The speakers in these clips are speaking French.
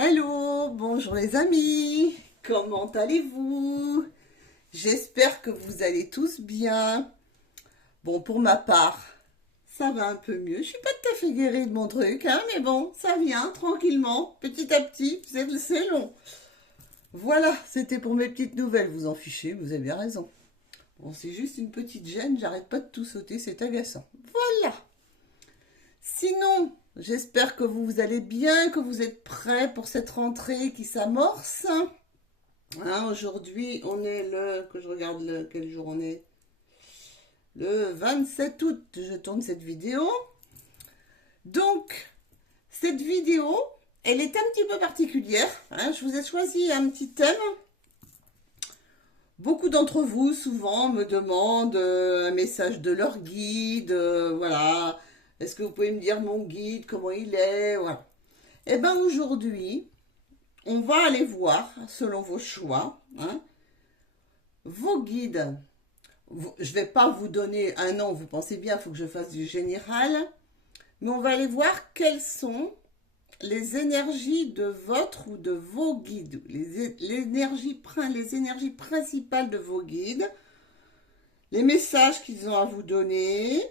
Hello, bonjour les amis, comment allez-vous? J'espère que vous allez tous bien. Bon, pour ma part, ça va un peu mieux. Je suis pas tout à fait guérie de mon truc, hein, mais bon, ça vient tranquillement, petit à petit, c'est long. Voilà, c'était pour mes petites nouvelles, vous en fichez, vous avez bien raison. Bon, c'est juste une petite gêne, j'arrête pas de tout sauter, c'est agaçant. Voilà. Sinon, j'espère que vous allez bien, que vous êtes prêts pour cette rentrée qui s'amorce. Hein, aujourd'hui, on est que je regarde quel jour on est. Le 27 août, je tourne cette vidéo. Donc, cette vidéo, elle est un petit peu particulière. Hein, je vous ai choisi un petit thème. Beaucoup d'entre vous, souvent, me demandent un message de leur guide. Voilà. Est-ce que vous pouvez me dire mon guide, comment il est? Voilà. Eh bien, aujourd'hui, on va aller voir, selon vos choix, hein, vos guides. Je ne vais pas vous donner un nom, vous pensez bien, il faut que je fasse du général. Mais on va aller voir quelles sont les énergies de votre ou de vos guides, les énergies principales de vos guides, les messages qu'ils ont à vous donner,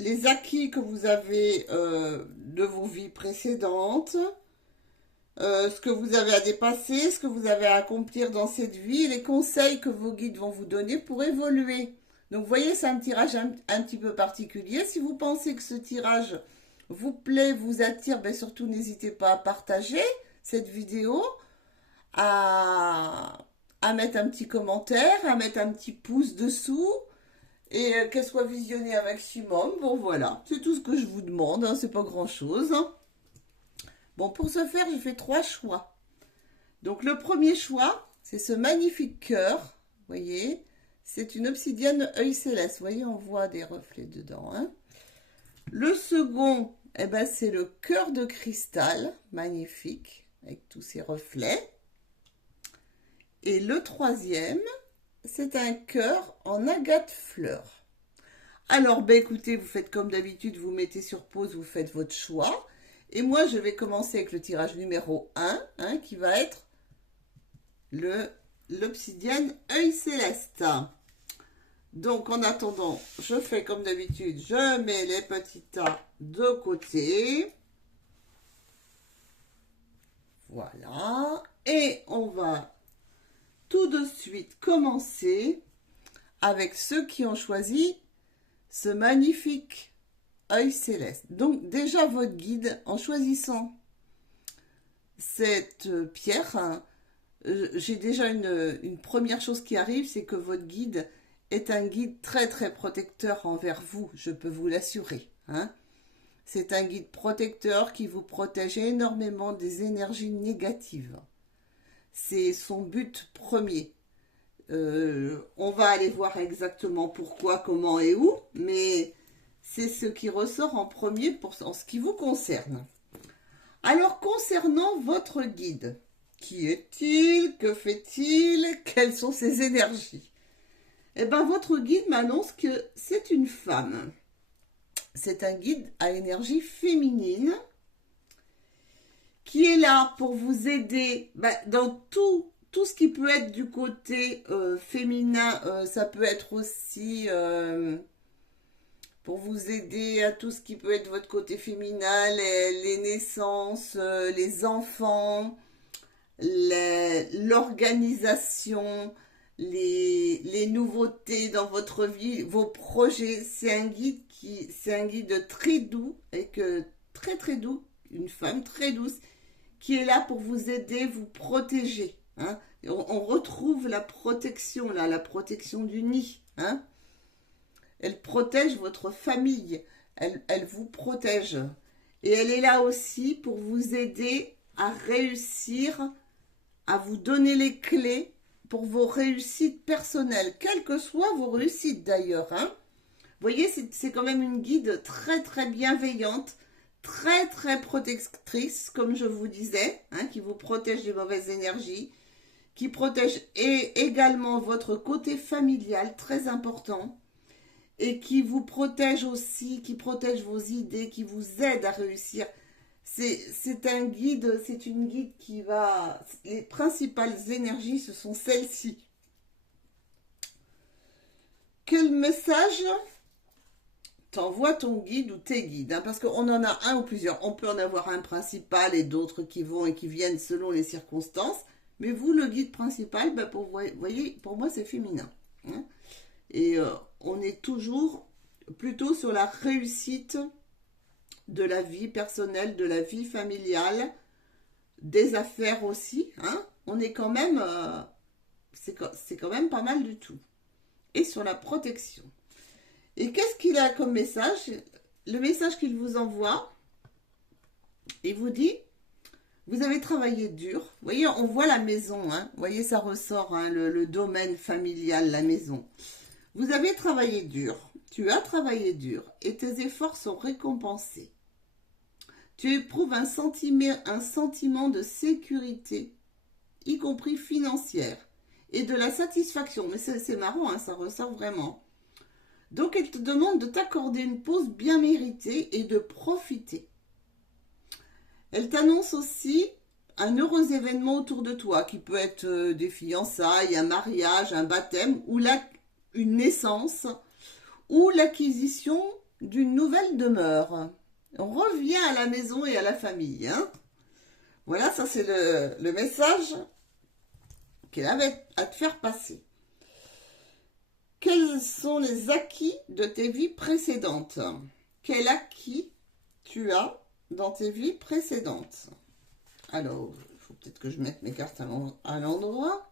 les acquis que vous avez de vos vies précédentes, ce que vous avez à dépasser, ce que vous avez à accomplir dans cette vie, les conseils que vos guides vont vous donner pour évoluer. Donc vous voyez, c'est un tirage un petit peu particulier. Si vous pensez que ce tirage vous plaît, vous attire, ben surtout n'hésitez pas à partager cette vidéo, à, à mettre un petit commentaire, à mettre un petit pouce dessous et qu'elle soit visionnée un maximum. Bon voilà, c'est tout ce que je vous demande, hein, c'est pas grand-chose. Bon, pour ce faire, j'ai fait 3 choix. Donc le premier choix, c'est ce magnifique cœur, vous voyez, c'est une obsidienne œil céleste, vous voyez, on voit des reflets dedans. Hein. Le second, eh ben, c'est le cœur de cristal, magnifique, avec tous ces reflets. Et le troisième, c'est un cœur en agate fleur. Alors, ben écoutez, vous faites comme d'habitude, vous mettez sur pause, vous faites votre choix. Et moi, je vais commencer avec le tirage numéro 1, hein, qui va être l'obsidienne œil céleste. Donc, en attendant, je fais comme d'habitude, je mets les petits tas de côté. Voilà. Et on va tout de suite commencer avec ceux qui ont choisi ce magnifique œil céleste. Donc déjà votre guide, en choisissant cette pierre, hein, j'ai déjà une première chose qui arrive, c'est que votre guide est un guide très très protecteur envers vous, je peux vous l'assurer. Hein. C'est un guide protecteur qui vous protège énormément des énergies négatives. C'est son but premier. On va aller voir exactement pourquoi, comment et où, mais c'est ce qui ressort en premier en ce qui vous concerne. Alors, concernant votre guide, qui est-il? Que fait-il? Quelles sont ses énergies? Eh bien, votre guide m'annonce que c'est une femme. C'est un guide à énergie féminine qui est là pour vous aider dans tout ce qui peut être du côté féminin. Ça peut être aussi pour vous aider à tout ce qui peut être votre côté féminin, les naissances, les enfants, l'organisation, les nouveautés dans votre vie, vos projets. C'est un guide très doux, et très très doux, une femme très douce qui est là pour vous aider, vous protéger. Hein. On retrouve la protection là, la protection du nid. Hein. Elle protège votre famille, elle vous protège. Et elle est là aussi pour vous aider à réussir, à vous donner les clés pour vos réussites personnelles, quelles que soient vos réussites d'ailleurs. Hein. Vous voyez, c'est quand même une guide très très bienveillante, très très protectrice, comme je vous disais, hein, qui vous protège des mauvaises énergies, qui protège également votre côté familial, très important, et qui vous protège aussi, qui protège vos idées, qui vous aide à réussir. C'est un guide, c'est une guide qui va... Les principales énergies, ce sont celles-ci. Quel message t'envoie ton guide ou tes guides, hein, parce qu'on en a un ou plusieurs. On peut en avoir un principal et d'autres qui vont et qui viennent selon les circonstances. Mais vous, le guide principal, ben voyez, pour moi, c'est féminin. Hein. Et on est toujours plutôt sur la réussite de la vie personnelle, de la vie familiale, des affaires aussi. Hein. On est quand même... c'est quand même pas mal du tout. Et sur la protection. Et qu'est-ce qu'il a comme message? Le message qu'il vous envoie, il vous dit, vous avez travaillé dur. Vous voyez, on voit la maison. Hein. Vous voyez, ça ressort, hein, le domaine familial, la maison. Vous avez travaillé dur. Tu as travaillé dur. Et tes efforts sont récompensés. Tu éprouves un sentiment de sécurité, y compris financière, et de la satisfaction. Mais c'est marrant, hein, ça ressort vraiment. Donc, elle te demande de t'accorder une pause bien méritée et de profiter. Elle t'annonce aussi un heureux événement autour de toi, qui peut être des fiançailles, un mariage, un baptême, ou une naissance, ou l'acquisition d'une nouvelle demeure. On revient à la maison et à la famille. Hein. Voilà, ça c'est le message qu'elle avait à te faire passer. Quels sont les acquis de tes vies précédentes? Quel acquis tu as dans tes vies précédentes? Alors, il faut peut-être que je mette mes cartes à l'endroit.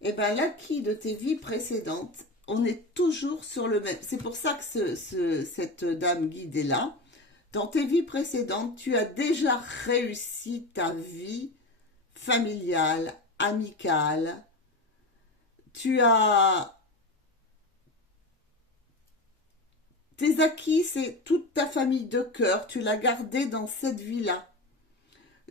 Eh bien, l'acquis de tes vies précédentes, on est toujours sur le même. C'est pour ça que cette dame guide est là. Dans tes vies précédentes, tu as déjà réussi ta vie familiale, amicale. Tu as... Tes acquis, c'est toute ta famille de cœur. Tu l'as gardée dans cette vie-là.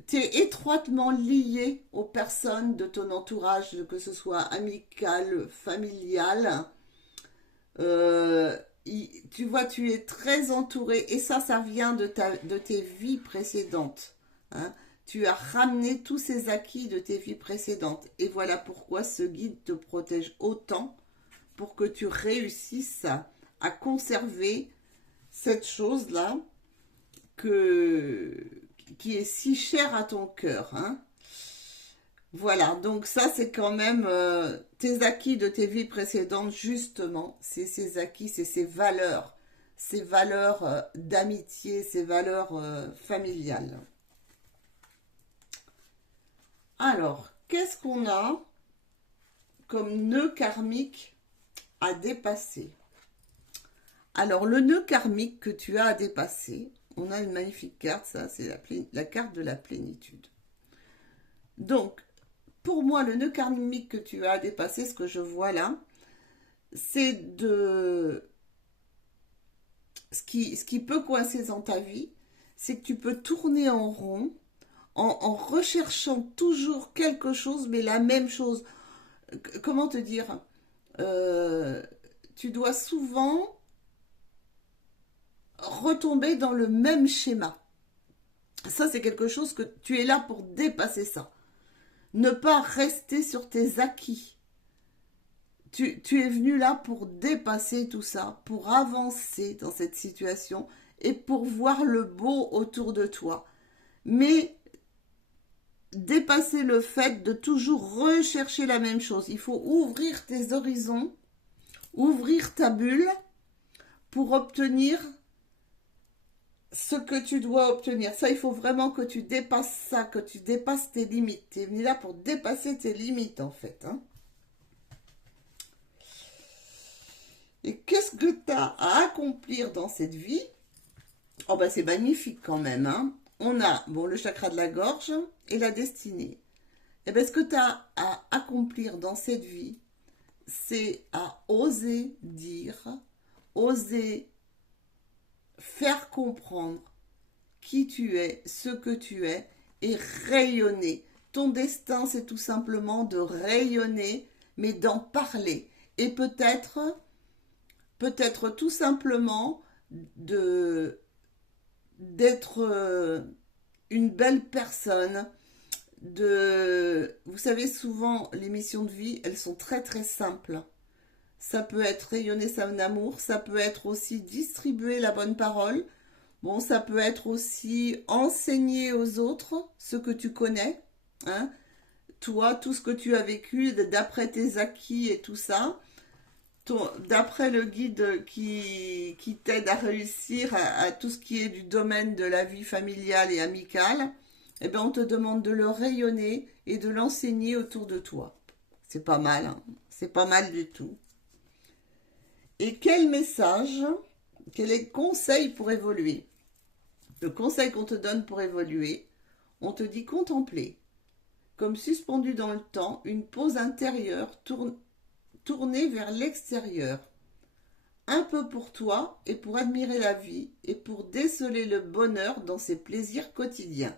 Tu es étroitement lié aux personnes de ton entourage, que ce soit amical, familial. Tu vois, tu es très entouré. Et ça vient de tes vies précédentes. Hein. Tu as ramené tous ces acquis de tes vies précédentes. Et voilà pourquoi ce guide te protège autant pour que tu réussisses à conserver cette chose-là qui est si chère à ton cœur. Hein. Voilà, donc ça c'est quand même tes acquis de tes vies précédentes, justement. C'est ces acquis, c'est ces valeurs d'amitié, ces valeurs familiales. Alors, qu'est-ce qu'on a comme nœud karmique à dépasser? Alors, le nœud karmique que tu as à dépasser, on a une magnifique carte, ça, c'est la carte de la plénitude. Donc, pour moi, le nœud karmique que tu as à dépasser, ce que je vois là, c'est de... Ce qui peut coincer dans ta vie, c'est que tu peux tourner en rond en recherchant toujours quelque chose, mais la même chose. Comment te dire? Tu dois souvent retomber dans le même schéma. Ça, c'est quelque chose que tu es là pour dépasser ça. Ne pas rester sur tes acquis. Tu es venu là pour dépasser tout ça, pour avancer dans cette situation et pour voir le beau autour de toi. Mais dépasser le fait de toujours rechercher la même chose. Il faut ouvrir tes horizons, ouvrir ta bulle pour obtenir ce que tu dois obtenir. Ça, il faut vraiment que tu dépasses ça, que tu dépasses tes limites. Tu es venu là pour dépasser tes limites, en fait. Hein. Et qu'est-ce que tu as à accomplir dans cette vie? Oh, ben, c'est magnifique quand même. Hein. On a le chakra de la gorge et la destinée. Et bien, ce que tu as à accomplir dans cette vie, c'est à oser dire, oser faire comprendre qui tu es, ce que tu es, et rayonner. Ton destin, c'est tout simplement de rayonner, mais d'en parler. Et peut-être tout simplement de d'être une belle personne. Vous savez, souvent, les missions de vie, elles sont très très simples. Ça peut être rayonner son amour, ça peut être aussi distribuer la bonne parole. Bon, ça peut être aussi enseigner aux autres ce que tu connais, hein. Toi, tout ce que tu as vécu, d'après tes acquis et tout ça, d'après le guide qui t'aide à réussir à tout ce qui est du domaine de la vie familiale et amicale, eh bien, on te demande de le rayonner et de l'enseigner autour de toi. C'est pas mal, hein. C'est pas mal du tout. Et quel message, quel est le conseil pour évoluer? Le conseil qu'on te donne pour évoluer, on te dit contempler, comme suspendu dans le temps, une pause intérieure tournée vers l'extérieur. Un peu pour toi et pour admirer la vie et pour déceler le bonheur dans ses plaisirs quotidiens.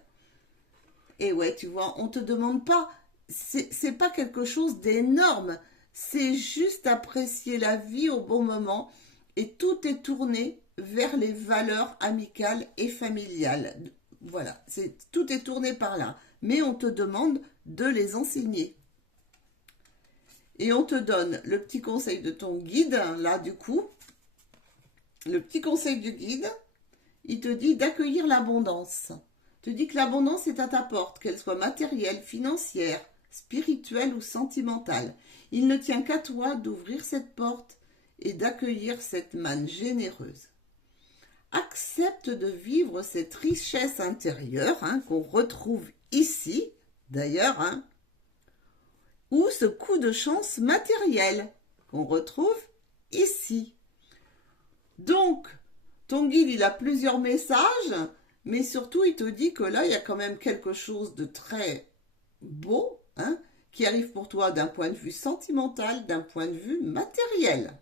Et ouais, tu vois, on te demande pas, c'est pas quelque chose d'énorme, c'est juste apprécier la vie au bon moment et tout est tourné vers les valeurs amicales et familiales. Voilà, tout est tourné par là, mais on te demande de les enseigner. Et on te donne le petit conseil de ton guide, là du coup, le petit conseil du guide, il te dit d'accueillir l'abondance. Te dit que l'abondance est à ta porte, qu'elle soit matérielle, financière, spirituelle ou sentimentale. Il ne tient qu'à toi d'ouvrir cette porte et d'accueillir cette manne généreuse. Accepte de vivre cette richesse intérieure, hein, qu'on retrouve ici, d'ailleurs, hein, ou ce coup de chance matériel qu'on retrouve ici. Donc, ton guide, il a plusieurs messages, mais surtout, il te dit que là, il y a quand même quelque chose de très beau, hein, qui arrive pour toi d'un point de vue sentimental, d'un point de vue matériel.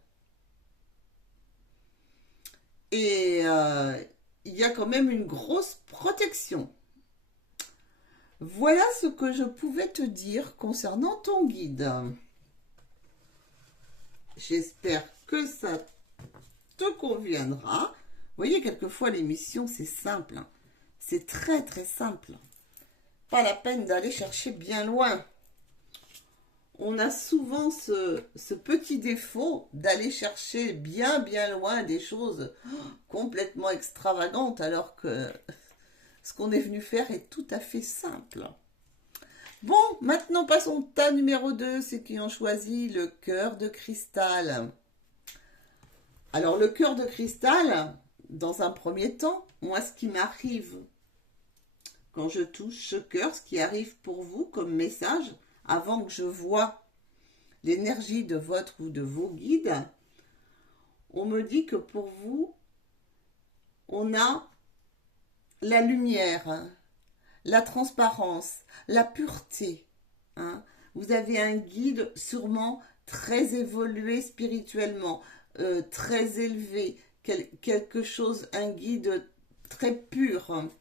Et il y a quand même une grosse protection. Voilà ce que je pouvais te dire concernant ton guide. J'espère que ça te conviendra. Vous voyez, quelquefois l'émission, c'est simple, hein. C'est très très simple. Pas la peine d'aller chercher bien loin. On a souvent ce petit défaut d'aller chercher bien bien loin des choses complètement extravagantes alors que ce qu'on est venu faire est tout à fait simple. Bon, maintenant passons au tas numéro 2, ceux qui ont choisi le cœur de cristal. Alors le cœur de cristal, dans un premier temps, moi ce qui m'arrive quand je touche ce cœur, ce qui arrive pour vous comme message, avant que je vois l'énergie de votre ou de vos guides, on me dit que pour vous, on a la lumière, la transparence, la pureté, hein. Vous avez un guide sûrement très évolué spirituellement, très élevé, quelque chose, un guide très pur, hein,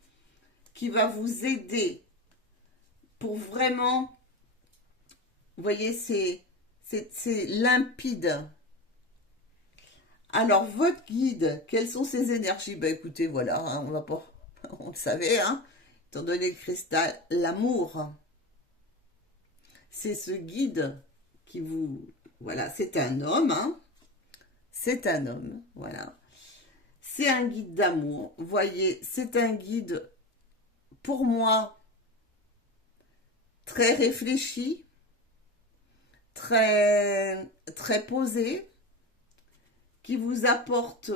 qui va vous aider pour vraiment, vous voyez, c'est limpide. Alors, votre guide, quelles sont ses énergies? Ben écoutez, voilà, hein, on le savait, hein, étant donné le cristal, l'amour. C'est ce guide qui vous, voilà, c'est un homme, hein, c'est un homme, voilà. C'est un guide d'amour, vous voyez, c'est un guide, pour moi, très réfléchi, très, très posé, qui vous apporte,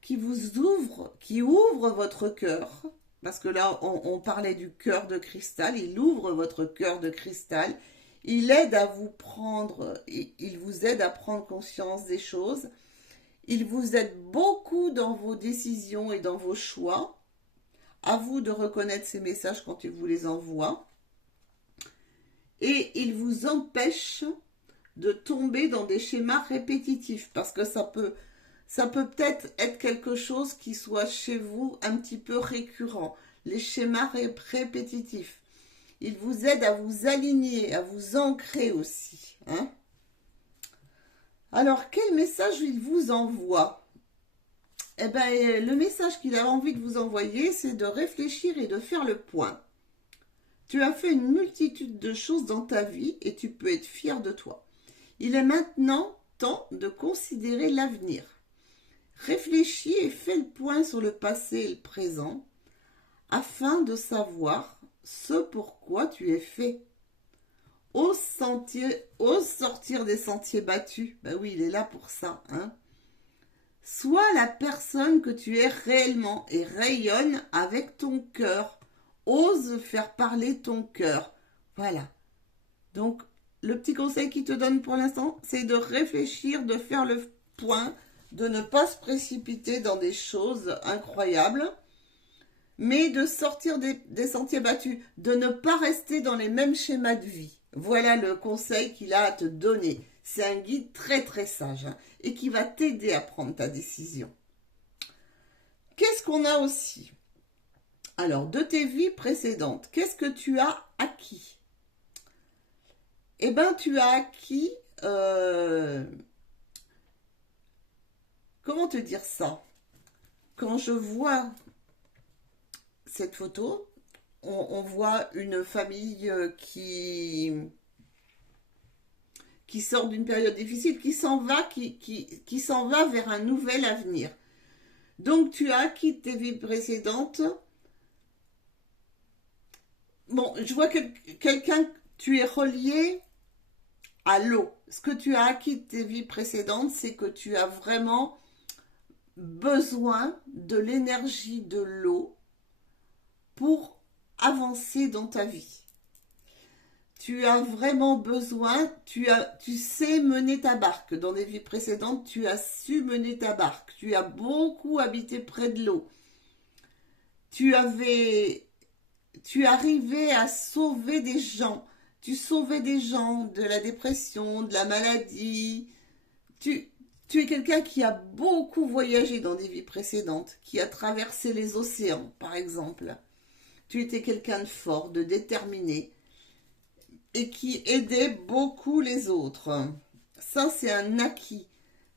qui ouvre votre cœur. Parce que là, on parlait du cœur de cristal. Il ouvre votre cœur de cristal. Il aide à vous prendre, il vous aide à prendre conscience des choses. Il vous aide beaucoup dans vos décisions et dans vos choix. À vous de reconnaître ces messages quand il vous les envoie. Et il vous empêche de tomber dans des schémas répétitifs, parce que ça peut peut-être être quelque chose qui soit chez vous un petit peu récurrent, les schémas répétitifs. Il vous aide à vous aligner, à vous ancrer aussi, hein. Alors, quel message il vous envoie? Eh ben, le message qu'il a envie de vous envoyer, c'est de réfléchir et de faire le point. Tu as fait une multitude de choses dans ta vie et tu peux être fier de toi. Il est maintenant temps de considérer l'avenir. Réfléchis et fais le point sur le passé et le présent afin de savoir ce pourquoi tu es fait. Ose sortir des sentiers battus. Ben oui, il est là pour ça, hein. Sois la personne que tu es réellement et rayonne avec ton cœur. Ose faire parler ton cœur. Voilà. Donc, le petit conseil qu'il te donne pour l'instant, c'est de réfléchir, de faire le point, de ne pas se précipiter dans des choses incroyables, mais de sortir des sentiers battus, de ne pas rester dans les mêmes schémas de vie. Voilà le conseil qu'il a à te donner. C'est un guide très très sage, hein, et qui va t'aider à prendre ta décision. Qu'est-ce qu'on a aussi? Alors, de tes vies précédentes, qu'est-ce que tu as acquis? Eh bien, tu as acquis... comment te dire ça? Quand je vois cette photo, on voit une famille qui sort d'une période difficile, qui s'en va, qui s'en va vers un nouvel avenir. Donc, tu as acquis tes vies précédentes. Bon, je vois que quelqu'un, tu es relié à l'eau. Ce que tu as acquis de tes vies précédentes, c'est que tu as vraiment besoin de l'énergie de l'eau pour avancer dans ta vie. Tu as vraiment besoin, tu sais mener ta barque. Dans des vies précédentes, tu as su mener ta barque. Tu as beaucoup habité près de l'eau. Tu arrivais à sauver des gens. Tu sauvais des gens de la dépression, de la maladie. Tu es quelqu'un qui a beaucoup voyagé dans des vies précédentes, qui a traversé les océans, par exemple. Tu étais quelqu'un de fort, de déterminé, et qui aidait beaucoup les autres. Ça, c'est un acquis.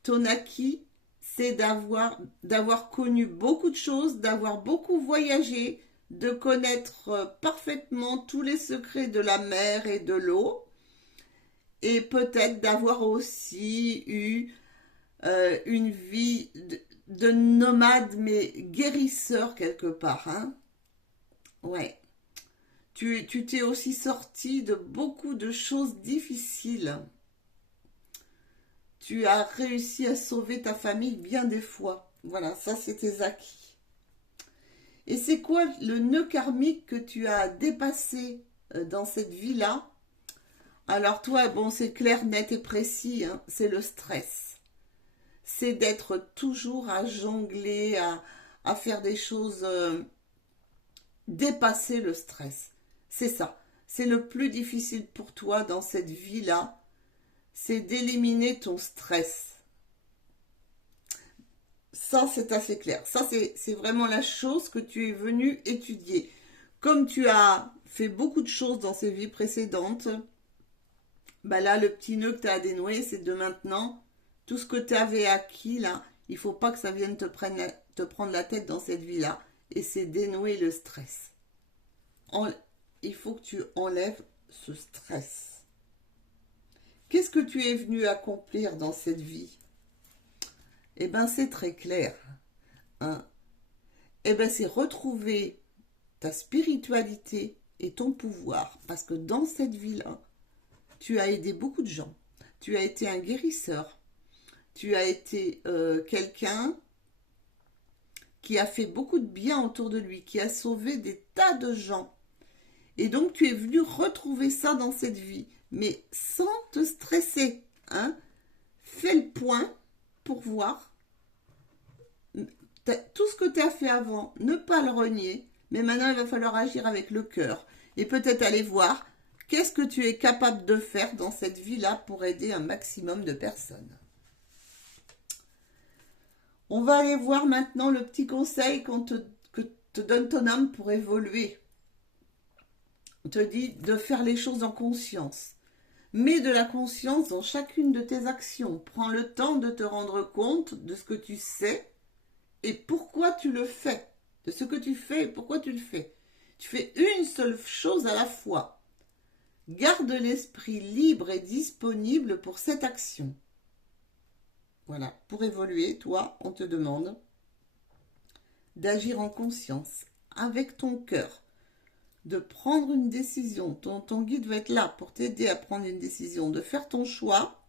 Ton acquis, c'est d'avoir connu beaucoup de choses, d'avoir beaucoup voyagé, de connaître parfaitement tous les secrets de la mer et de l'eau, et peut-être d'avoir aussi eu une vie de nomade, mais guérisseur quelque part, hein. Ouais. Tu t'es aussi sorti de beaucoup de choses difficiles. Tu as réussi à sauver ta famille bien des fois. Voilà, ça c'est tes acquis. Et c'est quoi le nœud karmique que tu as dépassé dans cette vie-là? Alors toi, bon, c'est clair, net et précis, hein, c'est le stress. C'est d'être toujours à jongler, à faire des choses, dépasser le stress. C'est ça. C'est le plus difficile pour toi dans cette vie-là, c'est d'éliminer ton stress. Ça, c'est assez clair. Ça, c'est vraiment la chose que tu es venu étudier. Comme tu as fait beaucoup de choses dans ces vies précédentes, bah là, le petit nœud que tu as à dénouer, c'est de maintenant, tout ce que tu avais acquis, là, il ne faut pas que ça vienne te prendre la tête dans cette vie-là. Et c'est dénouer le stress. Il faut que tu enlèves ce stress. Qu'est-ce que tu es venu accomplir dans cette vie? Eh bien, c'est très clair, hein. Eh bien, c'est retrouver ta spiritualité et ton pouvoir. Parce que dans cette vie-là, tu as aidé beaucoup de gens. Tu as été un guérisseur. Tu as été quelqu'un qui a fait beaucoup de bien autour de lui, qui a sauvé des tas de gens. Et donc, tu es venu retrouver ça dans cette vie, mais sans te stresser, hein. Fais le point pour voir tout ce que tu as fait avant, ne pas le renier, mais maintenant, il va falloir agir avec le cœur. Et peut-être aller voir qu'est-ce que tu es capable de faire dans cette vie-là pour aider un maximum de personnes. On va aller voir maintenant le petit conseil que te donne ton âme pour évoluer. On te dit de faire les choses en conscience. Mets de la conscience dans chacune de tes actions. Prends le temps de te rendre compte de ce que tu sais et pourquoi tu le fais. De ce que tu fais et pourquoi tu le fais. Tu fais une seule chose à la fois. Garde l'esprit libre et disponible pour cette action. Voilà, pour évoluer, toi, on te demande d'agir en conscience, avec ton cœur, de prendre une décision. Ton guide va être là pour t'aider à prendre une décision, de faire ton choix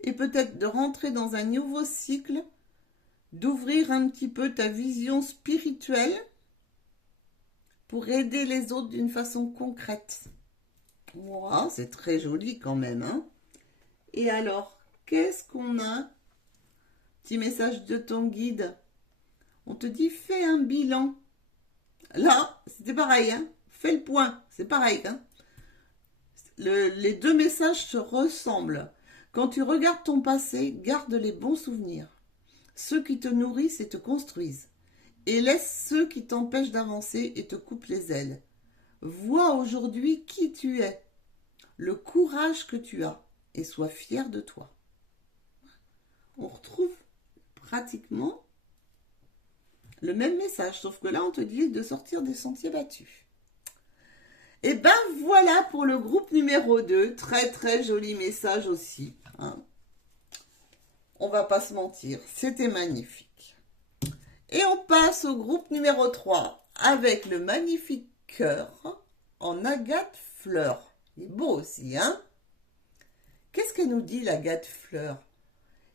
et peut-être de rentrer dans un nouveau cycle, d'ouvrir un petit peu ta vision spirituelle pour aider les autres d'une façon concrète. Wow, c'est très joli quand même, hein? Et alors, qu'est-ce qu'on a? Petit message de ton guide. On te dit, fais un bilan. Là, c'était pareil, hein? Fais le point, c'est pareil, hein? Les deux messages se ressemblent. Quand tu regardes ton passé, garde les bons souvenirs. Ceux qui te nourrissent et te construisent. Et laisse ceux qui t'empêchent d'avancer et te coupent les ailes. Vois aujourd'hui qui tu es, le courage que tu as, et sois fier de toi. On retrouve pratiquement le même message, sauf que là on te dit de sortir des sentiers battus. Et ben voilà pour le groupe numéro 2, très très joli message aussi. Hein. On va pas se mentir, c'était magnifique. Et on passe au groupe numéro 3 avec le magnifique cœur en agate fleur. Il est beau aussi, hein? Qu'est-ce qu'elle nous dit l'agate fleur?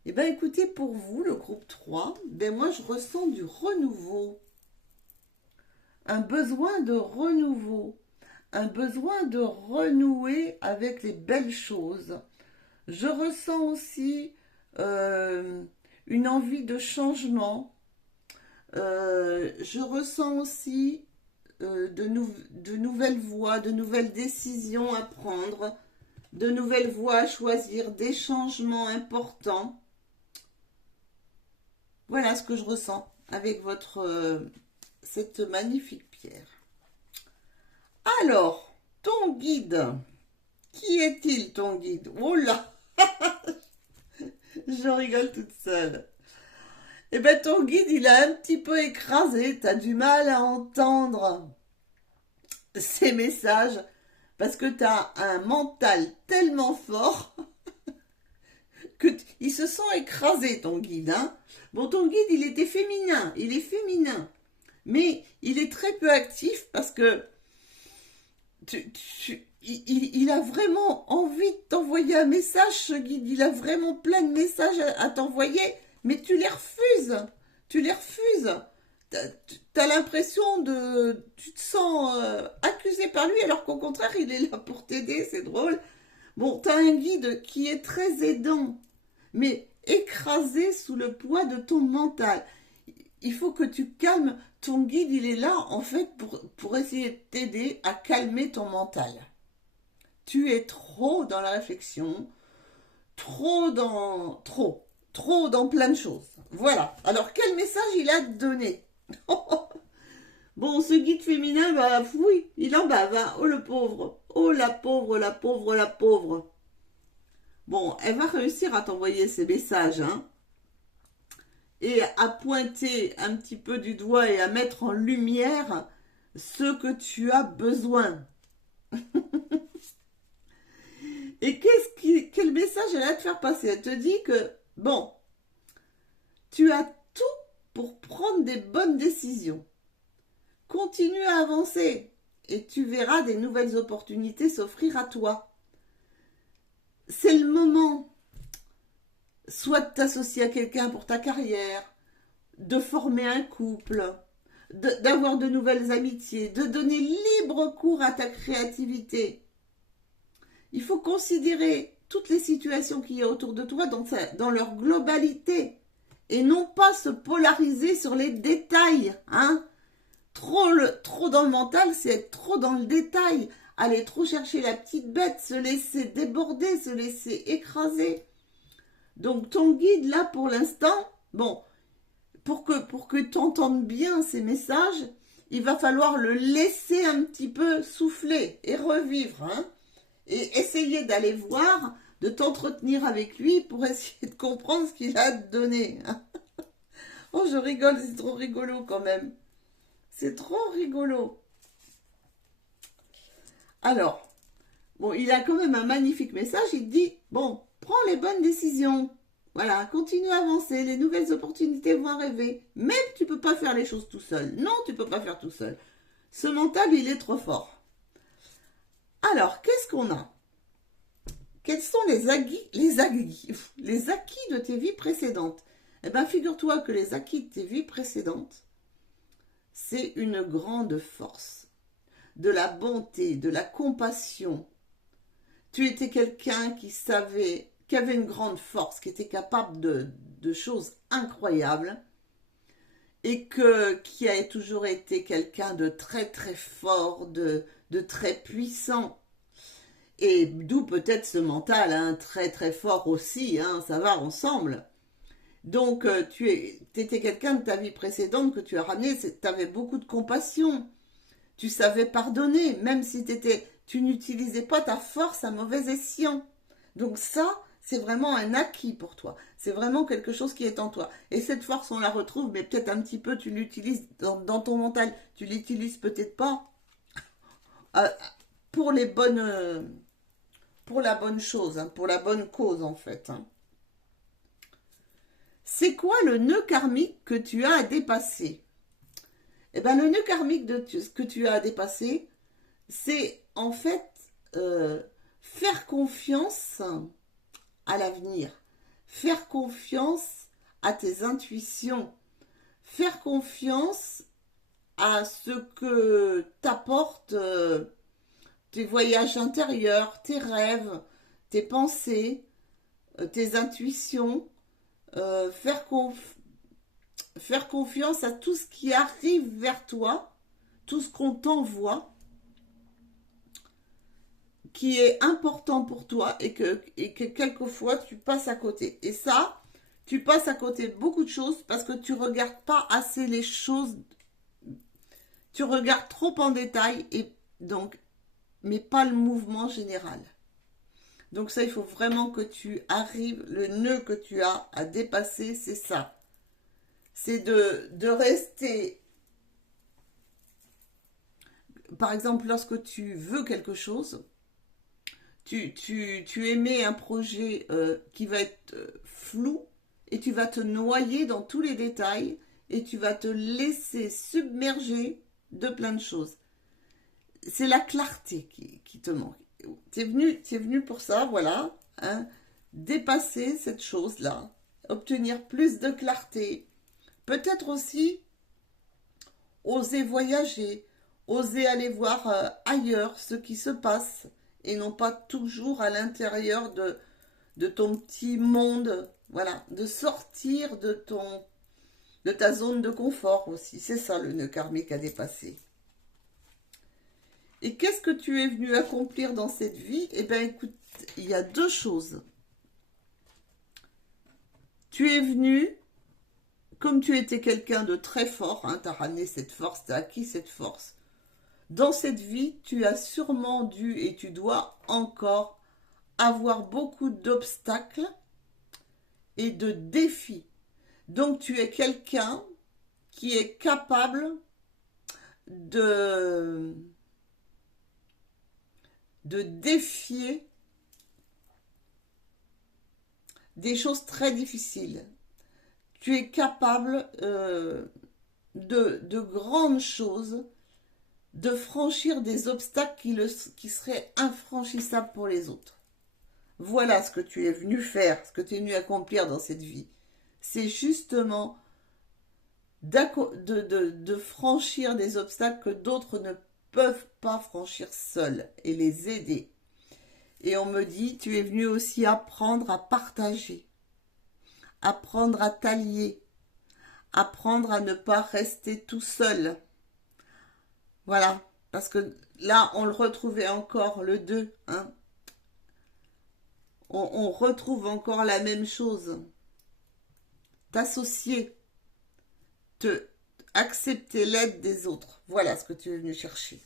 Eh bien écoutez, pour vous, le groupe 3, ben moi je ressens du renouveau. Un besoin de renouveau. Un besoin de renouer avec les belles choses. Je ressens aussi une envie de changement. Je ressens aussi de nouvelles voies, de nouvelles décisions à prendre, de nouvelles voies à choisir, des changements importants. Voilà ce que je ressens avec cette magnifique pierre. Alors, ton guide, qui est-il ton guide? Oh là, je rigole toute seule. Eh bien, ton guide, il a un petit peu écrasé. Tu as du mal à entendre ces messages parce que tu as un mental tellement fort qu'il se sent écrasé, ton guide. Hein. Bon, ton guide, il était féminin. Il est féminin. Mais il est très peu actif parce que il a vraiment envie de t'envoyer un message, ce guide. Il a vraiment plein de messages à t'envoyer. Mais tu les refuses. Tu les refuses. T'as l'impression tu te sens accusé par lui alors qu'au contraire, il est là pour t'aider. C'est drôle. Bon, t'as un guide qui est très aidant, mais écrasé sous le poids de ton mental. Il faut que tu calmes. Ton guide, il est là, en fait, pour essayer de t'aider à calmer ton mental. Tu es trop dans la réflexion, trop dans plein de choses. Voilà. Alors, quel message il a donné? Bon, ce guide féminin, bah oui, il en bave. Hein. Oh le pauvre. Oh la pauvre, la pauvre, la pauvre. Bon, elle va réussir à t'envoyer ces messages, hein. Et à pointer un petit peu du doigt et à mettre en lumière ce que tu as besoin. Et quel message elle va te faire passer? Elle te dit que, bon, tu as tout pour prendre des bonnes décisions. Continue à avancer et tu verras des nouvelles opportunités s'offrir à toi. C'est le moment, soit de t'associer à quelqu'un pour ta carrière, de former un couple, d'avoir de nouvelles amitiés, de donner libre cours à ta créativité. Il faut considérer toutes les situations qu'il y a autour de toi dans leur globalité et non pas se polariser sur les détails. Hein. Trop dans le mental, c'est être trop dans le détail, aller trop chercher la petite bête, se laisser déborder, se laisser écraser. Donc ton guide là pour l'instant, bon, pour que tu entendes bien ces messages, il va falloir le laisser un petit peu souffler et revivre. Hein. Et essayer d'aller voir, de t'entretenir avec lui pour essayer de comprendre ce qu'il a à te donner. Oh, je rigole, c'est trop rigolo quand même. C'est trop rigolo. Alors, bon, il a quand même un magnifique message. Il dit, bon, prends les bonnes décisions. Voilà, continue à avancer. Les nouvelles opportunités vont arriver. Mais tu peux pas faire les choses tout seul. Non, tu peux pas faire tout seul. Ce mental, il est trop fort. Alors, qu'est-ce qu'on a? Quels sont les acquis de tes vies précédentes? Eh bien, figure-toi que les acquis de tes vies précédentes, c'est une grande force, de la bonté, de la compassion. Tu étais quelqu'un qui savait, qui avait une grande force, qui était capable de choses incroyables et qui a toujours été quelqu'un de très très fort, de très puissant. Et d'où peut-être ce mental, hein, très très fort aussi, hein, ça va ensemble. Donc tu étais quelqu'un de ta vie précédente que tu as ramené, tu avais beaucoup de compassion, tu savais pardonner, même si tu n'utilisais pas ta force à mauvais escient. Donc ça, c'est vraiment un acquis pour toi. C'est vraiment quelque chose qui est en toi. Et cette force, on la retrouve, mais peut-être un petit peu, tu l'utilises dans ton mental. Tu l'utilises peut-être pas euh, pour les bonnes, pour la bonne chose, hein, pour la bonne cause en fait. Hein. C'est quoi le nœud karmique que tu as à dépasser? Eh bien, le nœud karmique que tu as à dépasser, c'est en fait euh, faire confiance à l'avenir, faire confiance à tes intuitions, faire confiance à ce que t'apportent tes voyages intérieurs, tes rêves, tes pensées, tes intuitions, euh, faire, conf- faire confiance à tout ce qui arrive vers toi, tout ce qu'on t'envoie, qui est important pour toi et que quelquefois tu passes à côté. Et ça, tu passes à côté de beaucoup de choses parce que tu ne regardes pas assez les choses, tu regardes trop en détail et donc, mais pas le mouvement général. Donc ça, il faut vraiment que tu arrives, le nœud que tu as à dépasser, c'est ça. C'est de rester, par exemple, lorsque tu veux quelque chose, tu émets un projet qui va être flou et tu vas te noyer dans tous les détails et tu vas te laisser submerger de plein de choses. C'est la clarté qui te manque. Tu es venu pour ça, voilà, hein, dépasser cette chose-là, obtenir plus de clarté, peut-être aussi oser voyager, oser aller voir ailleurs ce qui se passe et non pas toujours à l'intérieur de ton petit monde, voilà, de sortir de ta zone de confort aussi. C'est ça le nœud karmique à dépasser. Et qu'est-ce que tu es venu accomplir dans cette vie? Eh bien, écoute, il y a deux choses. Tu es venu, comme tu étais quelqu'un de très fort, hein, tu as ramené cette force, tu as acquis cette force. Dans cette vie, tu as sûrement dû et tu dois encore avoir beaucoup d'obstacles et de défis. Donc tu es quelqu'un qui est capable de, de défier des choses très difficiles. Tu es capable de grandes choses, de franchir des obstacles qui seraient infranchissables pour les autres. Voilà ce que tu es venu faire, ce que tu es venu accomplir dans cette vie. C'est justement de franchir des obstacles que d'autres ne peuvent pas franchir seuls et les aider. Et on me dit, tu es venu aussi apprendre à partager, apprendre à t'allier, apprendre à ne pas rester tout seul. Voilà, parce que là, on le retrouvait encore, le 2, hein. On retrouve encore la même chose. T'associer, te accepter l'aide des autres. Voilà ce que tu es venu chercher.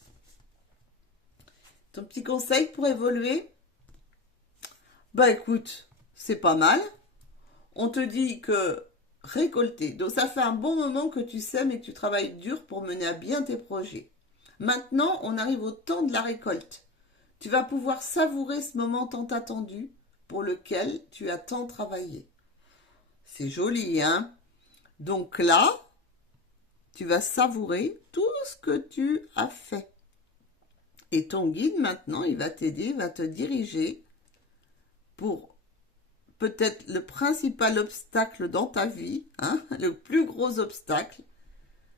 Ton petit conseil pour évoluer? Bah écoute, c'est pas mal. On te dit que récolter. Donc ça fait un bon moment que tu sèmes et que tu travailles dur pour mener à bien tes projets. Maintenant, on arrive au temps de la récolte. Tu vas pouvoir savourer ce moment tant attendu pour lequel tu as tant travaillé. C'est joli, hein? Donc là, tu vas savourer tout ce que tu as fait. Et ton guide, maintenant, il va t'aider, il va te diriger pour peut-être le principal obstacle dans ta vie, hein, le plus gros obstacle,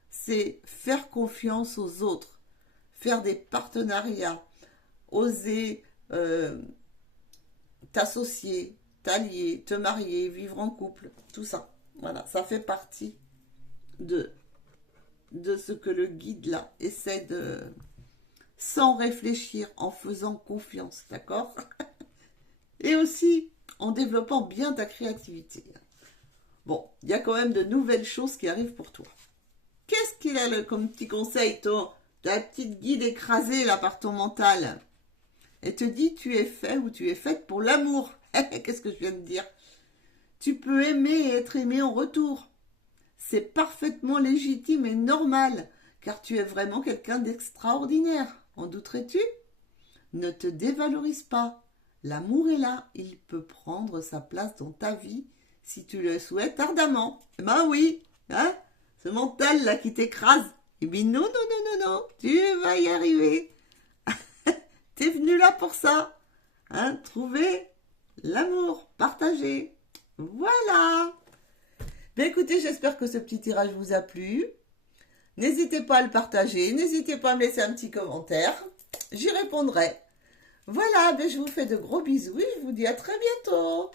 c'est faire confiance aux autres, faire des partenariats, oser t'associer, t'allier, te marier, vivre en couple, tout ça. Voilà, ça fait partie de, de ce que le guide là essaie de, sans réfléchir, en faisant confiance, d'accord? Et aussi en développant bien ta créativité. Bon, il y a quand même de nouvelles choses qui arrivent pour toi. Qu'est-ce qu'il a comme petit conseil, ta petite guide écrasée là par ton mental? Elle te dit tu es fait ou tu es faite pour l'amour. Qu'est-ce que je viens de dire? Tu peux aimer et être aimé en retour. C'est parfaitement légitime et normal, car tu es vraiment quelqu'un d'extraordinaire. En douterais-tu? Ne te dévalorise pas. L'amour est là, il peut prendre sa place dans ta vie si tu le souhaites ardemment. Eh ben oui, hein? Ce mental là qui t'écrase. Eh bien non, non, non, non, non, tu vas y arriver. T'es venu là pour ça, hein? Trouver l'amour, partager. Voilà. Bien écoutez, j'espère que ce petit tirage vous a plu. N'hésitez pas à le partager, n'hésitez pas à me laisser un petit commentaire. J'y répondrai. Voilà, ben je vous fais de gros bisous et je vous dis à très bientôt.